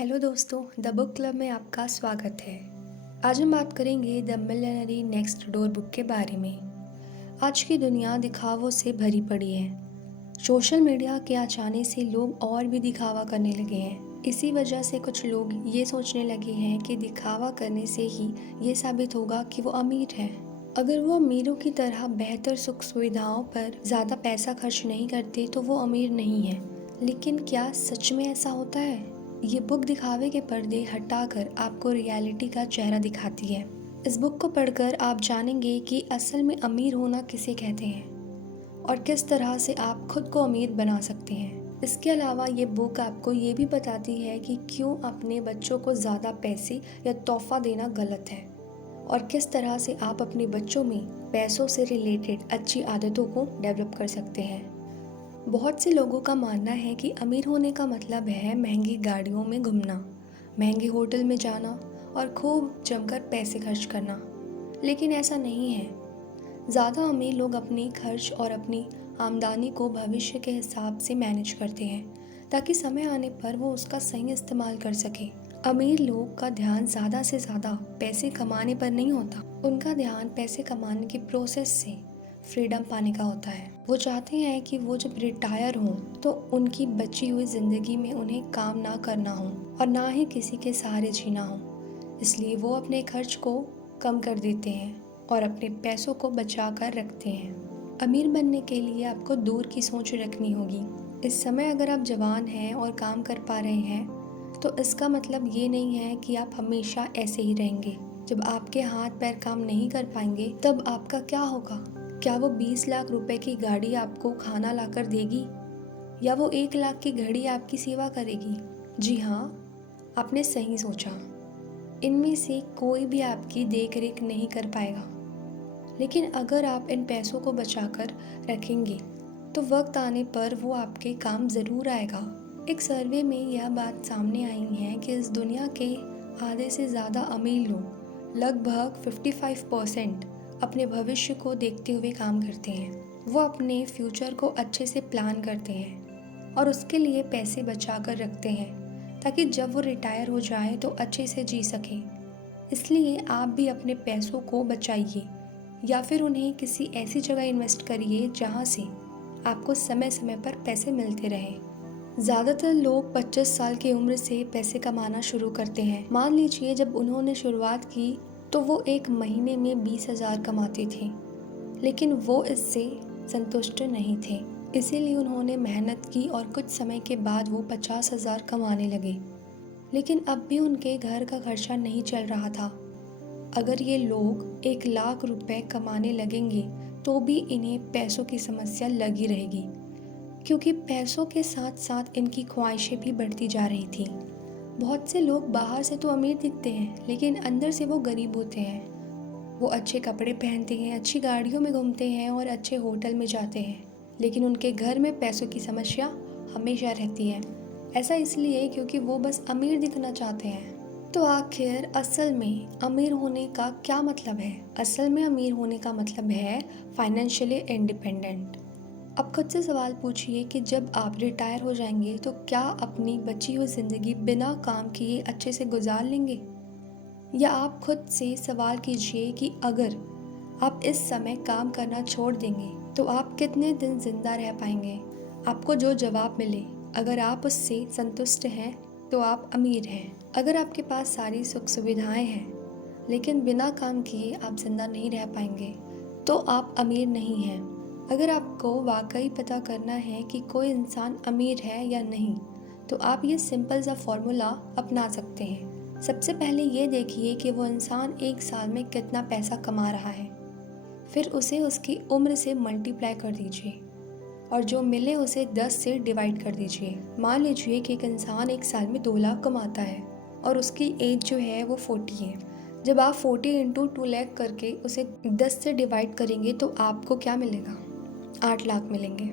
Hello दोस्तों, the book club में आपका स्वागत है। आज हम बात करेंगे the millionaire next door book के बारे में। आज की दुनिया दिखावों से भरी पड़ी है। सोशल मीडिया के आ जाने से लोग और भी दिखावा करने लगे हैं। इसी वजह से कुछ लोग ये सोचने लगे हैं कि दिखावा करने से ही ये साबित होगा कि वो अमीर है। अगर वो अमीरों की तरह बेहतर सुख सुविधाओं पर ज़्यादा पैसा खर्च नहीं करते तो वो अमीर नहीं है। लेकिन क्या सच में ऐसा होता है? ये बुक दिखावे के पर्दे हटाकर आपको रियलिटी का चेहरा दिखाती है। इस बुक को पढ़कर आप जानेंगे कि असल में अमीर होना किसे कहते हैं और किस तरह से आप खुद को अमीर बना सकते हैं। इसके अलावा ये बुक आपको ये भी बताती है कि क्यों अपने बच्चों को ज़्यादा पैसे या तोहफा देना गलत है और किस तरह से आप अपने बच्चों में पैसों से रिलेटेड अच्छी आदतों को डेवलप कर सकते हैं। बहुत से लोगों का मानना है कि अमीर होने का मतलब है महंगी गाड़ियों में घूमना, महंगे होटल में जाना और खूब जमकर पैसे खर्च करना। लेकिन ऐसा नहीं है। ज़्यादा अमीर लोग अपने खर्च और अपनी आमदनी को भविष्य के हिसाब से मैनेज करते हैं ताकि समय आने पर वो उसका सही इस्तेमाल कर सके। अमीर लोग का ध्यान ज़्यादा से ज़्यादा पैसे कमाने पर नहीं होता। उनका ध्यान पैसे कमाने की प्रोसेस से फ्रीडम पाने का होता है। वो चाहते हैं कि वो जब रिटायर हों तो उनकी बची हुई जिंदगी में उन्हें काम ना करना हो और ना ही किसी के सहारे जीना हो। इसलिए वो अपने खर्च को कम कर देते हैं और अपने पैसों को बचा कर रखते हैं। अमीर बनने के लिए आपको दूर की सोच रखनी होगी। इस समय अगर आप जवान हैं और काम कर पा रहे हैं तो इसका मतलब ये नहीं है कि आप हमेशा ऐसे ही रहेंगे। जब आपके हाथ पैर काम नहीं कर पाएंगे तब आपका क्या होगा? क्या वो 20 लाख रुपए की गाड़ी आपको खाना लाकर देगी या वो 1 लाख की घड़ी आपकी सेवा करेगी? जी हाँ, आपने सही सोचा। इनमें से कोई भी आपकी देख रेख नहीं कर पाएगा। लेकिन अगर आप इन पैसों को बचाकर रखेंगे तो वक्त आने पर वो आपके काम ज़रूर आएगा। एक सर्वे में यह बात सामने आई है कि इस दुनिया के आधे से ज़्यादा अमीर लोग, लगभग 55%, अपने भविष्य को देखते हुए काम करते हैं। वो अपने फ्यूचर को अच्छे से प्लान करते हैं और उसके लिए पैसे बचा कर रखते हैं ताकि जब वो रिटायर हो जाए तो अच्छे से जी सके। इसलिए आप भी अपने पैसों को बचाइए या फिर उन्हें किसी ऐसी जगह इन्वेस्ट करिए जहाँ से आपको समय समय पर पैसे मिलते रहें। ज़्यादातर लोग 25 साल की उम्र से पैसे कमाना शुरू करते हैं। मान लीजिए जब उन्होंने शुरुआत की तो वो एक महीने में 20,000 कमाते थे, लेकिन वो इससे संतुष्ट नहीं थे। इसीलिए उन्होंने मेहनत की और कुछ समय के बाद वो 50,000 कमाने लगे। लेकिन अब भी उनके घर का खर्चा नहीं चल रहा था। अगर ये लोग 1 लाख रुपए कमाने लगेंगे तो भी इन्हें पैसों की समस्या लगी रहेगी, क्योंकि पैसों के साथ साथ इनकी ख्वाहिशें भी बढ़ती जा रही थी। बहुत से लोग बाहर से तो अमीर दिखते हैं लेकिन अंदर से वो गरीब होते हैं। वो अच्छे कपड़े पहनते हैं, अच्छी गाड़ियों में घूमते हैं और अच्छे होटल में जाते हैं, लेकिन उनके घर में पैसों की समस्या हमेशा रहती है। ऐसा इसलिए क्योंकि वो बस अमीर दिखना चाहते हैं। तो आखिर असल में अमीर होने का क्या मतलब है? असल में अमीर होने का मतलब है फाइनेंशियली इंडिपेंडेंट। अब खुद से सवाल पूछिए कि जब आप रिटायर हो जाएंगे तो क्या अपनी बची हुई ज़िंदगी बिना काम किए अच्छे से गुजार लेंगे? या आप खुद से सवाल कीजिए कि अगर आप इस समय काम करना छोड़ देंगे तो आप कितने दिन जिंदा रह पाएंगे? आपको जो जवाब मिले, अगर आप उससे संतुष्ट हैं तो आप अमीर हैं। अगर आपके पास सारी सुख सुविधाएं हैं लेकिन बिना काम किए आप जिंदा नहीं रह पाएंगे तो आप अमीर नहीं हैं। अगर आपको वाकई पता करना है कि कोई इंसान अमीर है या नहीं तो आप ये सिंपल सा फॉर्मूला अपना सकते हैं। सबसे पहले ये देखिए कि वो इंसान एक साल में कितना पैसा कमा रहा है, फिर उसे उसकी उम्र से मल्टीप्लाई कर दीजिए और जो मिले उसे 10 से डिवाइड कर दीजिए। मान लीजिए कि एक इंसान एक साल में 2 लाख कमाता है और उसकी एज जो है वो 40 है। जब आप 40 इंटू 2 लाख करके उसे 10 से डिवाइड करेंगे तो आपको क्या मिलेगा? 8 लाख मिलेंगे।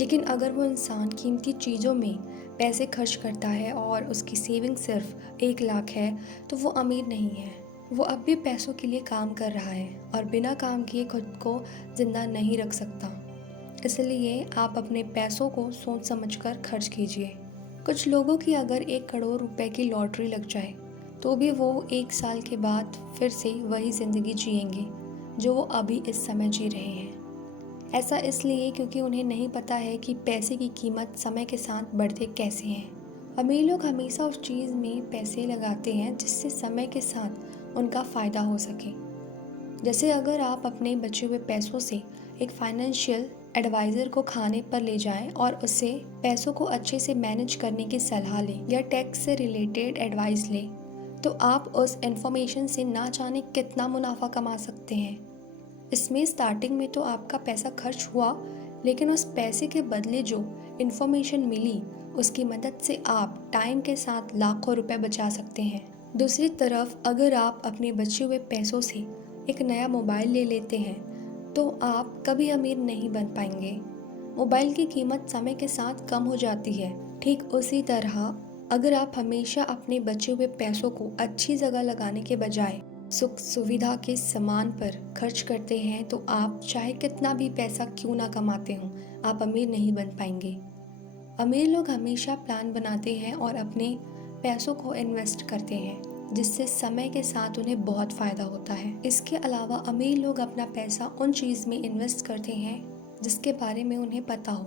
लेकिन अगर वो इंसान कीमती चीज़ों में पैसे खर्च करता है और उसकी सेविंग सिर्फ 1 लाख है तो वो अमीर नहीं है। वो अब भी पैसों के लिए काम कर रहा है और बिना काम किए खुद को जिंदा नहीं रख सकता। इसलिए आप अपने पैसों को सोच समझकर खर्च कीजिए। कुछ लोगों की अगर 1 करोड़ रुपए की लॉटरी लग जाए तो भी वो 1 साल के बाद फिर से वही ज़िंदगी जिएंगे जो वो अभी इस समय जी रहे हैं। ऐसा इसलिए क्योंकि उन्हें नहीं पता है कि पैसे की कीमत समय के साथ बढ़ते कैसे हैं। अमीर लोग हमेशा उस चीज़ में पैसे लगाते हैं जिससे समय के साथ उनका फ़ायदा हो सके। जैसे अगर आप अपने बचे हुए पैसों से एक फाइनेंशियल एडवाइज़र को खाने पर ले जाएं और उससे पैसों को अच्छे से मैनेज करने की सलाह लें या टैक्स से रिलेटेड एडवाइस लें, तो आप उस इन्फॉर्मेशन से ना जाने कितना मुनाफा कमा सकते हैं। इसमें स्टार्टिंग में तो आपका पैसा खर्च हुआ, लेकिन उस पैसे के बदले जो इन्फॉर्मेशन मिली उसकी मदद से आप टाइम के साथ लाखों रुपए बचा सकते हैं। दूसरी तरफ अगर आप अपने बचे हुए पैसों से एक नया मोबाइल ले लेते हैं तो आप कभी अमीर नहीं बन पाएंगे। मोबाइल की कीमत समय के साथ कम हो जाती है। ठीक उसी तरह अगर आप हमेशा अपने बचे हुए पैसों को अच्छी जगह लगाने के बजाय सुख सुविधा के सामान पर खर्च करते हैं तो आप चाहे कितना भी पैसा क्यों ना कमाते हों, आप अमीर नहीं बन पाएंगे। अमीर लोग हमेशा प्लान बनाते हैं और अपने पैसों को इन्वेस्ट करते हैं जिससे समय के साथ उन्हें बहुत फ़ायदा होता है। इसके अलावा अमीर लोग अपना पैसा उन चीज़ में इन्वेस्ट करते हैं जिसके बारे में उन्हें पता हो।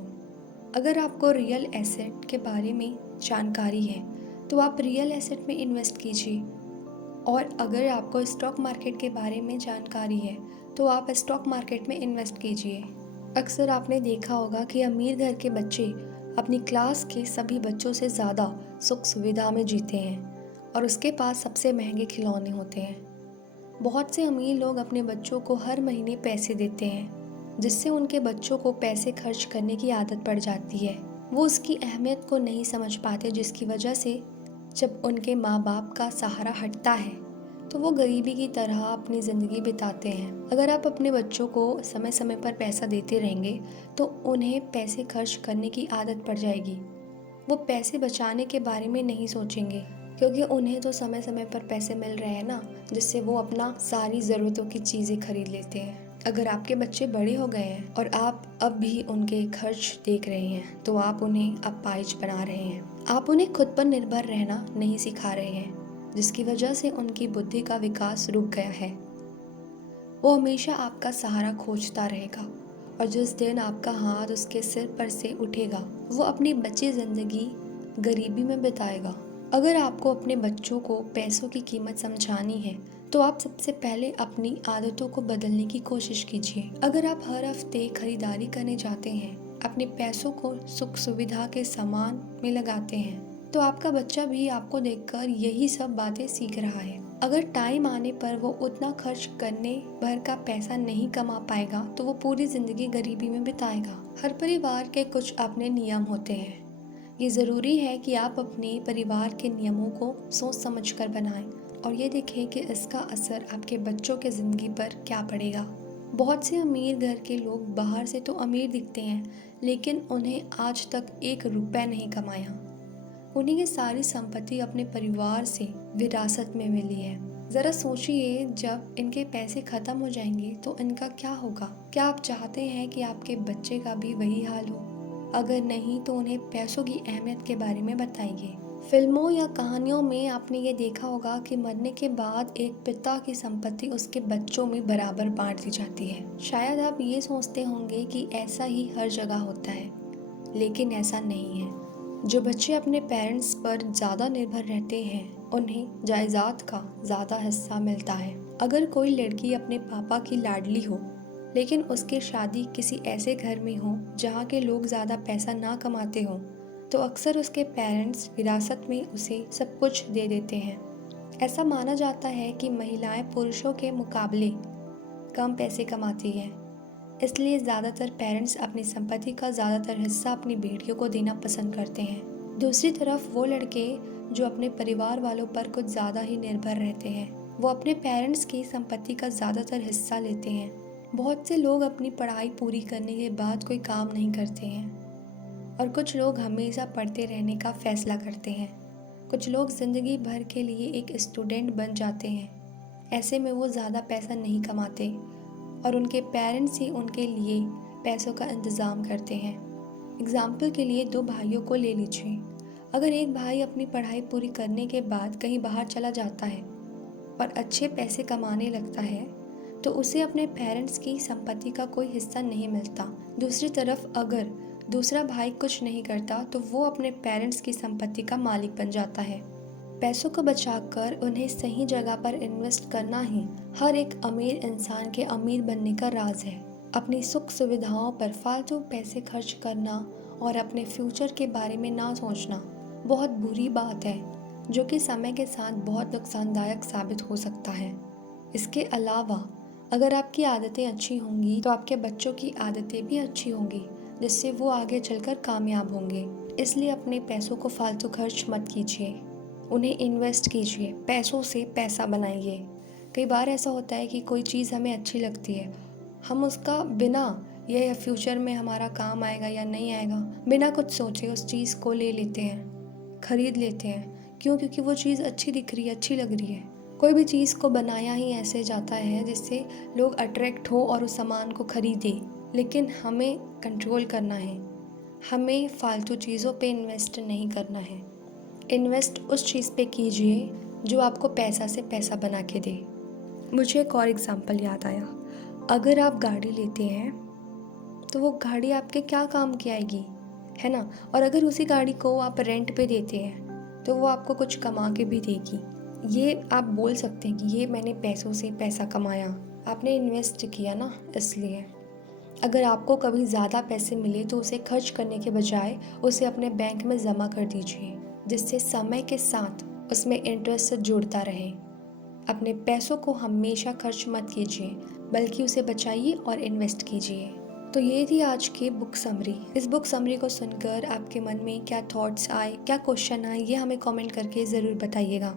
अगर आपको रियल एसेट के बारे में जानकारी है तो आप रियल एसेट में इन्वेस्ट कीजिए, और अगर आपको स्टॉक मार्केट के बारे में जानकारी है तो आप स्टॉक मार्केट में इन्वेस्ट कीजिए। अक्सर आपने देखा होगा कि अमीर घर के बच्चे अपनी क्लास के सभी बच्चों से ज़्यादा सुख सुविधा में जीते हैं और उसके पास सबसे महंगे खिलौने होते हैं। बहुत से अमीर लोग अपने बच्चों को हर महीने पैसे देते हैं जिससे उनके बच्चों को पैसे खर्च करने की आदत पड़ जाती है। वो उसकी अहमियत को नहीं समझ पाते, जिसकी वजह से जब उनके माँ बाप का सहारा हटता है तो वो गरीबी की तरह अपनी ज़िंदगी बिताते हैं। अगर आप अपने बच्चों को समय समय पर पैसा देते रहेंगे तो उन्हें पैसे खर्च करने की आदत पड़ जाएगी। वो पैसे बचाने के बारे में नहीं सोचेंगे क्योंकि उन्हें तो समय समय पर पैसे मिल रहे हैं ना, जिससे वो अपना सारी ज़रूरतों की चीज़ें खरीद लेते हैं। अगर आपके बच्चे बड़े हो गए हैं और आप अब भी उनके खर्च देख रहे हैं तो आप उन्हें अपाहिज बना रहे हैं। आप उन्हें खुद पर निर्भर रहना नहीं सिखा रहे हैं, जिसकी वजह से उनकी बुद्धि का विकास रुक गया है। वो हमेशा आपका सहारा खोजता रहेगा और जिस दिन आपका हाथ उसके सिर पर से उठेगा वो अपनी बची ज़िंदगी गरीबी में बिताएगा। अगर आपको अपने बच्चों को पैसों की कीमत समझानी है तो आप सबसे पहले अपनी आदतों को बदलने की कोशिश कीजिए। अगर आप हर हफ्ते खरीदारी करने जाते हैं, अपने पैसों को सुख सुविधा के सामान में लगाते हैं, तो आपका बच्चा भी आपको देखकर यही सब बातें सीख रहा है। अगर टाइम आने पर वो उतना खर्च करने भर का पैसा नहीं कमा पाएगा तो वो पूरी जिंदगी गरीबी में बिताएगा। हर परिवार के कुछ अपने नियम होते हैं। ये ज़रूरी है कि आप अपने परिवार के नियमों को सोच समझ कर बनाएं और ये देखें कि इसका असर आपके बच्चों के ज़िंदगी पर क्या पड़ेगा। बहुत से अमीर घर के लोग बाहर से तो अमीर दिखते हैं, लेकिन उन्हें आज तक 1 रुपया नहीं कमाया। उन्हें ये सारी संपत्ति अपने परिवार से विरासत में मिली है। ज़रा सोचिए, जब इनके पैसे ख़त्म हो जाएंगे तो इनका क्या होगा? क्या आप चाहते हैं कि आपके बच्चे का भी वही हाल हो? अगर नहीं तो उन्हें पैसों की अहमियत के बारे में बताइए। फिल्मों या कहानियों में आपने ये देखा होगा कि मरने के बाद एक पिता की संपत्ति उसके बच्चों में बराबर बांट दी जाती है। शायद आप ये सोचते होंगे कि ऐसा ही हर जगह होता है, लेकिन ऐसा नहीं है। जो बच्चे अपने पेरेंट्स पर ज़्यादा निर्भर रहते हैं उन्हें जायदाद का ज़्यादा हिस्सा मिलता है। अगर कोई लड़की अपने पापा की लाडली हो लेकिन उसकी शादी किसी ऐसे घर में हो जहाँ के लोग ज़्यादा पैसा ना कमाते हों, तो अक्सर उसके पेरेंट्स विरासत में उसे सब कुछ दे देते हैं। ऐसा माना जाता है कि महिलाएं पुरुषों के मुकाबले कम पैसे कमाती हैं, इसलिए ज़्यादातर पेरेंट्स अपनी संपत्ति का ज़्यादातर हिस्सा अपनी बेटियों को देना पसंद करते हैं। दूसरी तरफ वो लड़के जो अपने परिवार वालों पर कुछ ज़्यादा ही निर्भर रहते हैं, वो अपने पेरेंट्स की संपत्ति का ज़्यादातर हिस्सा लेते हैं। बहुत से लोग अपनी पढ़ाई पूरी करने के बाद कोई काम नहीं करते हैं और कुछ लोग हमेशा पढ़ते रहने का फैसला करते हैं। कुछ लोग ज़िंदगी भर के लिए एक स्टूडेंट बन जाते हैं। ऐसे में वो ज़्यादा पैसा नहीं कमाते और उनके पेरेंट्स ही उनके लिए पैसों का इंतज़ाम करते हैं। एग्जाम्पल के लिए 2 भाइयों को ले लीजिए। अगर एक भाई अपनी पढ़ाई पूरी करने के बाद कहीं बाहर चला जाता है और अच्छे पैसे कमाने लगता है तो उसे अपने पेरेंट्स की संपत्ति का कोई हिस्सा नहीं मिलता। दूसरी तरफ अगर दूसरा भाई कुछ नहीं करता तो वो अपने पेरेंट्स की संपत्ति का मालिक बन जाता है। पैसों को बचाकर उन्हें सही जगह पर इन्वेस्ट करना ही हर एक अमीर इंसान के अमीर बनने का राज है। अपनी सुख सुविधाओं पर फालतू पैसे खर्च करना और अपने फ्यूचर के बारे में ना सोचना बहुत बुरी बात है, जो कि समय के साथ बहुत नुकसानदायक साबित हो सकता है। इसके अलावा अगर आपकी आदतें अच्छी होंगी तो आपके बच्चों की आदतें भी अच्छी होंगी, जिससे वो आगे चलकर कामयाब होंगे। इसलिए अपने पैसों को फालतू खर्च मत कीजिए, उन्हें इन्वेस्ट कीजिए, पैसों से पैसा बनाइए। कई बार ऐसा होता है कि कोई चीज़ हमें अच्छी लगती है, हम उसका बिना ये फ्यूचर में हमारा काम आएगा या नहीं आएगा, बिना कुछ सोचे उस चीज़ को ले लेते हैं, खरीद लेते हैं। क्यों? क्योंकि वो चीज़ अच्छी दिख रही है, अच्छी लग रही है। कोई भी चीज़ को बनाया ही ऐसे जाता है जिससे लोग अट्रैक्ट हो और उस सामान को खरीदें। लेकिन हमें कंट्रोल करना है, हमें फालतू चीज़ों पे इन्वेस्ट नहीं करना है। इन्वेस्ट उस चीज़ पे कीजिए जो आपको पैसा से पैसा बना के दे। मुझे एक और एग्ज़ाम्पल याद आया। अगर आप गाड़ी लेते हैं तो वो गाड़ी आपके क्या काम की आएगी, है ना? और अगर उसी गाड़ी को आप रेंट पे देते हैं तो वो आपको कुछ कमा के भी देगी। ये आप बोल सकते हैं कि ये मैंने पैसों से पैसा कमाया, आपने इन्वेस्ट किया ना, इसलिए। अगर आपको कभी ज़्यादा पैसे मिले तो उसे खर्च करने के बजाय उसे अपने बैंक में ज़मा कर दीजिए, जिससे समय के साथ उसमें इंटरेस्ट जुड़ता रहे। अपने पैसों को हमेशा खर्च मत कीजिए, बल्कि उसे बचाइए और इन्वेस्ट कीजिए। तो ये थी आज की बुक समरी। इस बुक समरी को सुनकर आपके मन में क्या थॉट्स आए, क्या क्वेश्चन आए, ये हमें कमेंट करके ज़रूर बताइएगा।